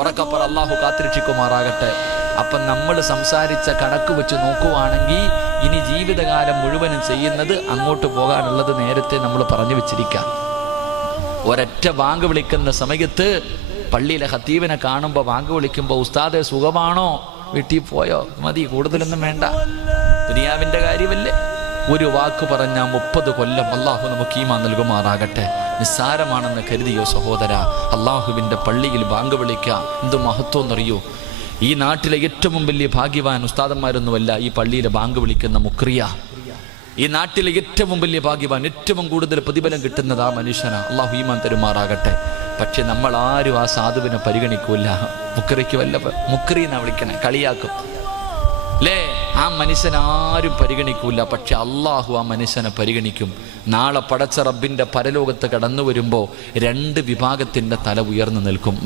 ഉറക്കപ്പറ, അള്ളാഹു കാത്തിരക്ഷിക്കുമാറാകട്ടെ. അപ്പം നമ്മൾ സംസാരിച്ച കണക്ക് വെച്ച് നോക്കുവാണെങ്കിൽ ഇനി ജീവിതകാലം മുഴുവനും ചെയ്യുന്നത് അങ്ങോട്ട് പോകാനുള്ളത് നേരത്തെ നമ്മൾ പറഞ്ഞു വെച്ചിരിക്കാം. ഒരൊറ്റ ബാങ്ക് വിളിക്കുന്ന സമയത്ത് പള്ളിയിലെ ഖത്തീബിനെ കാണുമ്പോൾ ബാങ്ക് വിളിക്കുമ്പോൾ ഉസ്താദെ സുഖമാണോ, വീട്ടിൽ പോയോ, മതി, കൂടുതലൊന്നും വേണ്ട, ദുനിയാവിൻ്റെ കാര്യമല്ലേ. ഒരു വാക്ക് പറഞ്ഞാൽ 30 കൊല്ലം. അള്ളാഹു നമുക്ക് ഈമാൻ നൽകുമാറാകട്ടെ. നിസ്സാരമാണെന്ന് കരുതിയോ സഹോദര? അള്ളാഹുവിൻ്റെ പള്ളിയിൽ ബാങ്ക് വിളിക്കുക എന്ത് മഹത്വം എന്നറിയോ? ഈ നാട്ടിലെ ഏറ്റവും വലിയ ഭാഗ്യവാൻ ഉസ്താദന്മാരൊന്നുമല്ല ഈ പള്ളിയിലെ ബാങ്ക് വിളിക്കുന്ന മുക്രിയ. ഈ നാട്ടിലെ ഏറ്റവും വലിയ ഭാഗ്യവാൻ, ഏറ്റവും കൂടുതൽ പ്രതിഫലം കിട്ടുന്നത് ആ മനുഷ്യനാ. അള്ളാഹു ഈമാൻ തരുമാറാകട്ടെ. പക്ഷെ നമ്മൾ ആരും ആ സാധുവിനെ പരിഗണിക്കൂല. മുക്രിക്ക് വല്ല മുക്രീന്നാ വിളിക്കണേ, കളിയാക്കും അല്ലേ? ആ മനുഷ്യനാരും പരിഗണിക്കൂല. പക്ഷെ അള്ളാഹു ആ മനുഷ്യനെ പരിഗണിക്കും. നാളെ പടച്ച റബ്ബിൻ്റെ പരലോകത്ത് കടന്നു വരുമ്പോൾ 2 വിഭാഗത്തിൻ്റെ തല ഉയർന്നു നിൽക്കും.